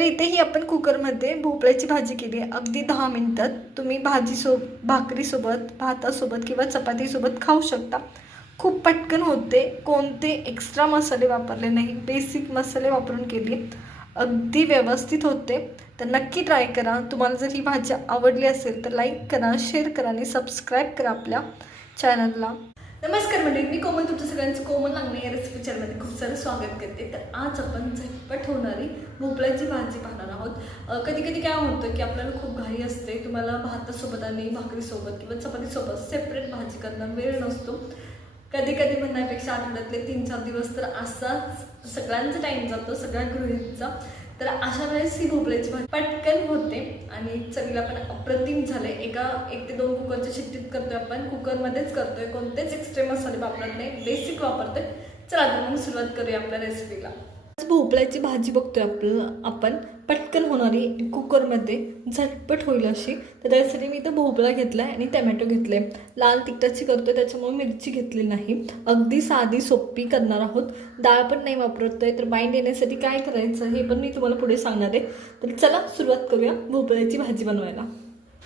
तर इथेही आपण कुकरमध्ये भोपळ्याची भाजी केली आहे अगदी 10 मिनिटात. तुम्ही भाकरीसोबत, भातासोबत किंवा चपातीसोबत खाऊ शकता. खूप पटकन होते, कोणते एक्स्ट्रा मसाले वापरले नाही, बेसिक मसाले वापरून केली, अगदी व्यवस्थित होते. तर नक्की ट्राय करा. तुम्हाला जर ही भाजी आवडली असेल तर लाईक करा, शेअर करा आणि सबस्क्राईब करा आपल्या चॅनलला. नमस्कार मंडळी, मी कोमल, तुमचं सगळ्यांचं कोमल लागणे या रेसिपी चॅनलमध्ये खूप सारं स्वागत करते. तर आज आपण झटपट होणारी भोपळ्याची भाजी पाहणार आहोत. कधी कधी काय होतं की आपल्याला खूप घाई असते, तुम्हाला भातासोबत आणि भाकरीसोबत किंवा चपातीसोबत सेपरेट भाजी करणं वेळ नसतो. कधी कधी म्हणण्यापेक्षा आठवड्यातले 3-4 दिवस तर असाच सगळ्यांचा टाईम जातो, सगळ्या गृहिणींचा. तर अशा वेळेस ही भोपळ्याची भाजी पटकन होते आणि चवीला पण अप्रतिम झाले. 1 ते 2 कुकरच्या शिट्टीत करतोय आपण, कुकरमध्येच करतोय, कोणतेच एक्स्ट्रा मसाले वापरत नाही, बेसिक वापरतोय. चला तर मग सुरुवात करूया आपल्या रेसिपीला. भोपळ्याची भाजी बघतोय आपण पटकन होणारी, कुकरमध्ये झटपट होईल अशी. तर त्यासाठी मी इथं भोपळा घेतला आहे आणि टमॅटो घेतले. लाल तिखटाची करतोय त्याच्यामुळे मिरची घेतली नाही. अगदी साधी सोपी करणार आहोत. डाळ पण नाही वापरतोय. तर बाइंड येण्यासाठी काय करायचं हे पण मी तुम्हाला पुढे सांगणार आहे. तर चला सुरुवात करूया भोपळ्याची भाजी बनवायला.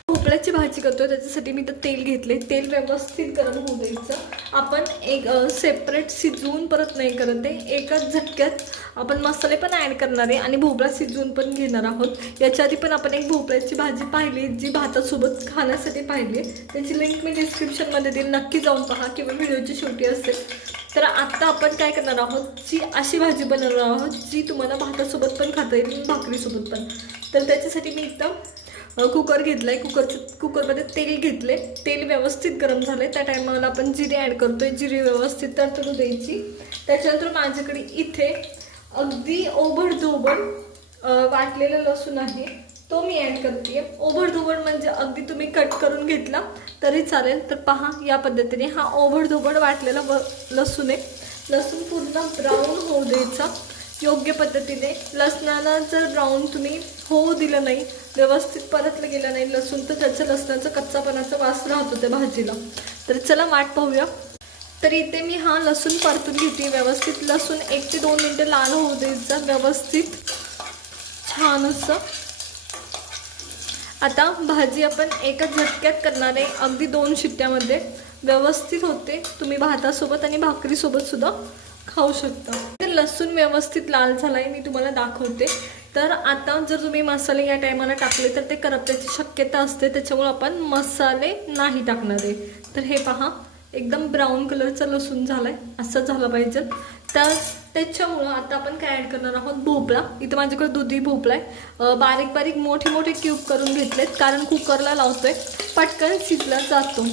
भोपळ्याची भाजी करतोय त्याच्यासाठी मी तर तेल घेतले. तेल व्यवस्थित गरम होऊ द्यायचं. आपण एक सेपरेट शिजवून परत नाही करत आहे, एकाच झटक्यात आपण मसाले पण ॲड करणार आहे आणि भोपळा शिजवून पण घेणार आहोत. याच्या आधी पण आपण एक भोपळ्याची भाजी पाहिली, जी भातासोबत खाण्यासाठी पाहिली. त्याची लिंक मी डिस्क्रिप्शनमध्ये देईन, नक्की जाऊन पहा किंवा व्हिडिओची शेवटी असेल. तर आत्ता आपण काय करणार आहोत, जी अशी भाजी बनवणार आहोत जी तुम्हाला भातासोबत पण खाता येईल, भाकरीसोबत पण. तर त्याच्यासाठी मी इथं कुकर घेतला आहे. कुकरमध्ये तेल घेतले. तेल व्यवस्थित गरम झालं आहे. त्या टायमाला आपण जिरे ॲड करतो आहे. जिरे व्यवस्थित तडतडू द्यायची. त्याच्यानंतर माझ्याकडे इथे अगदी ओबडधोबड वाटलेलं लसूण आहे, तो मी ॲड करते. ओबडधोबड म्हणजे अगदी तुम्ही कट करून घेतला तरी चालेल. तर पहा, या पद्धतीने हा ओबडधोबड वाटलेला लसूण आहे. लसूण पूर्ण ब्राऊन होऊ द्यायचा योग्य पद्धतीने. लसणाला जर ब्राऊन तुम्ही होऊ दिलं नाही, व्यवस्थित परतलं गेलं नाही लसूण, तर त्याचं लसणाचं कच्चापणाचा वास राहतो त्या भाजीला. तर चला वाट पाहूया. तर इथे मी हा लसूण परतून घेते व्यवस्थित. लसूण 1 ते 2 मिनटं लाल होऊ द्यायचा व्यवस्थित, छान असं. आता भाजी आपण एकाच झटक्यात करणार आहे, अगदी 2 शिट्ट्यामध्ये व्यवस्थित होते. तुम्ही भातासोबत आणि भाकरीसोबत सुद्धा खाऊ शकता. तर लसूण व्यवस्थित लाल झाला आहे, मी तुम्हाला दाखवते. तर आता जर तुम्ही मसाले या टायमाला टाकले तर ते करपण्याची शक्यता असते, त्याच्यामुळे आपण मसाले नाही टाकणार आहे. तर हे पहा, एकदम ब्राऊन कलरचा लसूण झाला आहे, असं झालं पाहिजे. तर त्याच्यामुळं आता आपण काय ॲड करणार आहोत, भोपळा. इथं माझ्याकडे दुधी भोपळा आहे, बारीक बारीक मोठे क्यूब करून घेतलेत, कारण कुकरला लावतोय, पटकन शिजला जातो,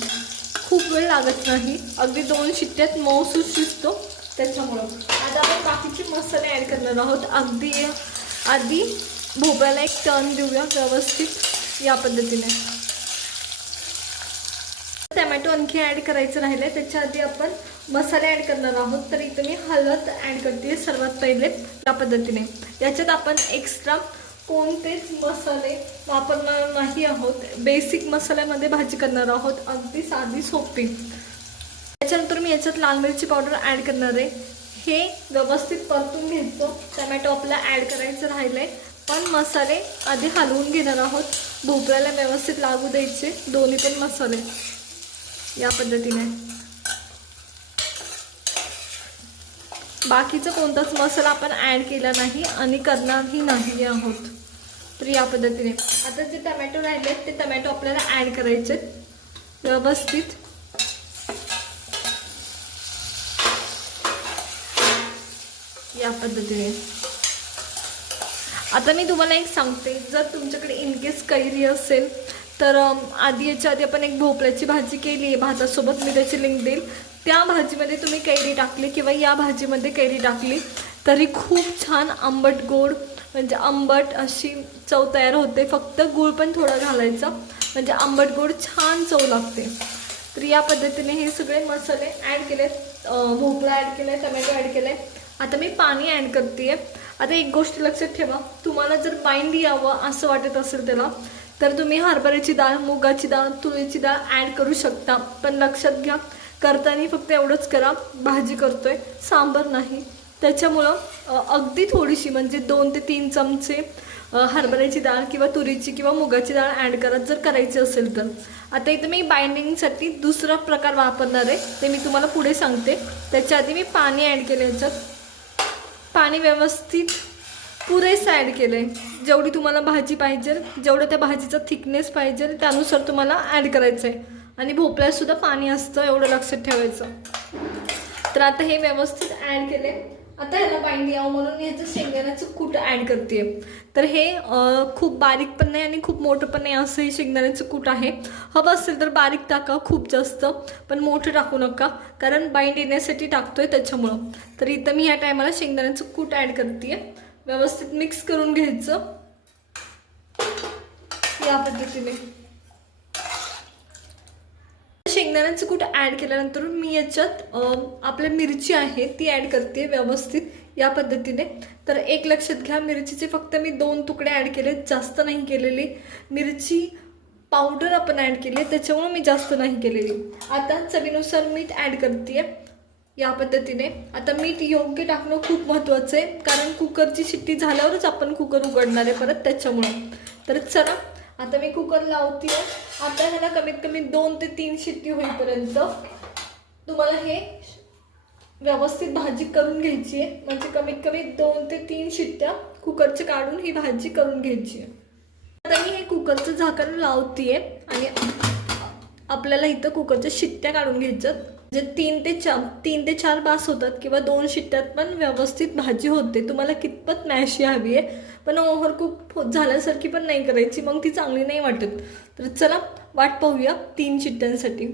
खूप वेळ लागत नाही, अगदी 2 शिट्ट्यात मऊसूद शिजतो. त्याच्यामुळं आता आपण बाकीचे मसाले ॲड करणार आहोत. अगदी आधी भोपळ्याला एक टर्न देऊया व्यवस्थित या पद्धतीने. टमॅटो आणखी ॲड करायचं राहिलं आहे, त्याच्या आधी आपण मसाले ॲड करणार आहोत. तर इथं मी हळद ॲड करते सर्वात पहिले या पद्धतीने. याच्यात आपण एक्स्ट्रा कोणतेच मसाले वापरणार नाही आहोत, बेसिक मसाल्यामध्ये भाजी करणार आहोत, अगदी साधी सोपी. त्याच्यानंतर मी याच्यात लाल मिरची पावडर ॲड करणार आहे. हे व्यवस्थित परतून घ्यायचं. टमॅटो आपला ॲड करायचं राहिलं आहे, पण मसाले आधी हलवून घेणार आहोत. भोपळ्याला व्यवस्थित लागू द्यायचे दोन्ही पण मसाले या पद्धतीने. बाकीचा कोणताच मसाला आपण ॲड केला नाही आणि करणारही नाही आहोत. तर या पद्धतीने आता जे टमॅटो राहिले ते टमॅटो आपल्याला ॲड करायचे व्यवस्थित. या पद्धतीने. आता मी तुम्हाला एक सांगते, जर तुमच्याकडे इनकेस कैरी असेल तर याच्या आधी आपण एक भोपळ्याची भाजी केली आहे भातासोबत, मी त्याची लिंक देईल. त्या भाजीमध्ये तुम्ही कैरी टाकली किंवा या भाजीमध्ये कैरी टाकली तरी खूप छान आंबट गोड, म्हणजे आंबट अशी चव तयार होते. फक्त गूळ पण थोडा घालायचा, म्हणजे आंबट गोड छान चव लागते. तर या पद्धतीने हे सगळे मसाले ॲड केलेत, भोपळा ॲड केला आहे, टमॅटो ॲड केला आहे. आता मी पाणी ॲड करते आहे. आता एक गोष्ट लक्षात ठेवा, तुम्हाला जर बाइंड यावं असं वाटत असेल त्याला, तर तुम्ही हरभऱ्याची डाळ, मुगाची डाळ, तुरीची डाळ ॲड करू शकता. पण लक्षात घ्या, करताना फक्त एवढंच करा, भाजी करतोय, सांबार नाही. त्याच्यामुळं अगदी थोडीशी, म्हणजे 2 ते 3 चमचे हरभऱ्याची डाळ किंवा तुरीची किंवा मुगाची डाळ ॲड करत जर करायची असेल तर. आता इथं मी बाइंडिंगसाठी दुसरा प्रकार वापरणार आहे, ते मी तुम्हाला पुढे सांगते. त्याच्या आधी मी पाणी ॲड केलं. याच्यात पाणी व्यवस्थित पुरेसं ॲड केलं आहे. जेवढी तुम्हाला भाजी पाहिजे, जेवढं त्या भाजीचा थिकनेस पाहिजे त्यानुसार तुम्हाला ॲड करायचं आहे. आणि भोपळ्यातसुद्धा पाणी असतं, एवढं लक्षात ठेवायचं. तर आता हे व्यवस्थित ॲड केले. आता ह्याला बाइंड यावं म्हणून ह्याचं शेंगदाण्याचं कूट ॲड करते. तर हे खूप बारीक पण नाही आणि खूप मोठं पण नाही, असं हे शेंगदाण्याचं कूट आहे. हवं असेल तर बारीक टाका, खूप जास्त पण मोठं टाकू नका, कारण बाइंड येण्यासाठी टाकतोय त्याच्यामुळं. तर इथं मी ह्या टायमाला शेंगदाण्याचं कूट ॲड करते. व्यवस्थित मिक्स करून घ्यायचं या पद्धतीने. शेंगदाण्याचं कूट ॲड केल्यानंतर मी याच्यात आपल्या मिरची आहे ती ॲड करते व्यवस्थित या पद्धतीने. तर एक लक्षात घ्या, मिरचीचे फक्त मी 2 तुकडे ॲड केले, जास्त नाही केलेली. मिरची पावडर आपण ॲड केली, त्याच्यामुळे मी जास्त नाही केलेली. आता चवीनुसार मीठ ॲड करते या पद्धतीने. आता मीठ योग्य टाकणं खूप महत्त्वाचं आहे, कारण कुकरची शिट्टी झाल्यावरच आपण कुकर उघडणार आहे परत, त्याच्यामुळं. तर चला आता मी कुकर लावते. आता ह्याला कमीत कमी 2 ते 3 शिट्टी होईपर्यंत तुम्हाला हे व्यवस्थित भाजी करून घ्यायची आहे. म्हणजे कमीत कमी 2 ते 3 शिट्ट्या कुकरचे काढून ही भाजी करून घ्यायची आहे. आता मी हे कुकरचं झाकण लावते आणि आपल्याला इथं कुकरच्या शिट्ट्या काढून घ्यायच्यात. म्हणजे 3 ते 4 बास होतात किंवा 2 शिट्ट्यात पण व्यवस्थित भाजी होते. तुम्हाला कितपत मॅशी हवी आहे, पण ओव्हर कुक झाल्यासारखी पण नाही करायची, मग ती चांगली नाही वाटत. तर चला वाट पाहूया 3 शिट्ट्यांसाठी.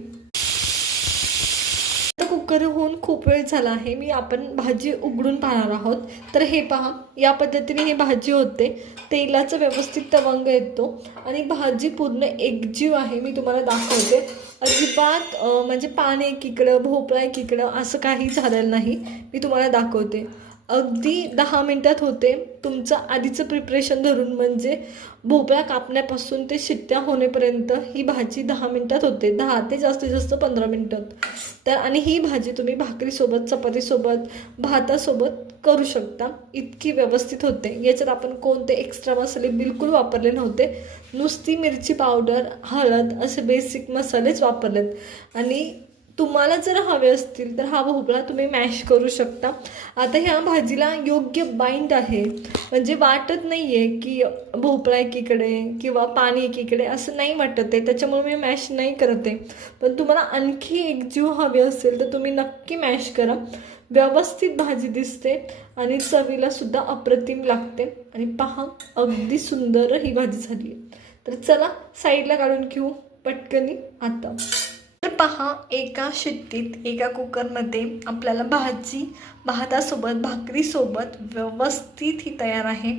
कुकर होऊन खूप वेळ झाला आहे, आपण भाजी उघडून पाहणार आहोत. तर हे पहा, या पद्धतीने ही भाजी होते. तेलाचा व्यवस्थित तवंग येतो आणि भाजी पूर्ण एकजीव आहे. मी तुम्हाला दाखवते. अजिबात म्हणजे पाणी एकीकडं भोपळा एकीकडं असं काही झालेलं नाही. मी तुम्हाला दाखवते. अगदी 10 मिनटात होते. तुमचं आधीचं प्रिपरेशन धरून म्हणजे भोपळा कापण्यापासून ते शिट्ट्या होण्यापर्यंत ही भाजी 10 मिनटात होते. 10 ते जास्तीत जास्त 15 मिनटात. तर आणि ही भाजी तुम्ही भाकरीसोबत, चपातीसोबत, भातासोबत करू शकता. इतकी व्यवस्थित होते. याच्यात आपण कोणते एक्स्ट्रा मसाले बिलकुल वापरले नव्हते. नुसती मिरची पावडर, हळद असे बेसिक मसालेच वापरलेत. आणि तुम्हाला जर हवे असतील तर हा भोपळा तुम्ही मॅश करू शकता. आता ह्या भाजीला योग्य बाइंड आहे, म्हणजे वाटत नाही आहे की भोपळा एकीकडे किंवा पाणी एकीकडे असं नाही वाटत आहे, त्याच्यामुळे मी मॅश नाही करत आहे. पण तुम्हाला आणखी एकजीव हवे असेल तर तुम्ही नक्की मॅश करा. व्यवस्थित भाजी दिसते आणि चवीला सुद्धा अप्रतिम लागते. आणि पहा, अगदी सुंदर ही भाजी झाली आहे. तर चला साईडला काढून घेऊ पटकनी आता. तर पहा, एका शिट्टीत एका कुकरमध्ये आपल्याला भाजी भातासोबत भाकरीसोबत व्यवस्थित ही तयार आहे.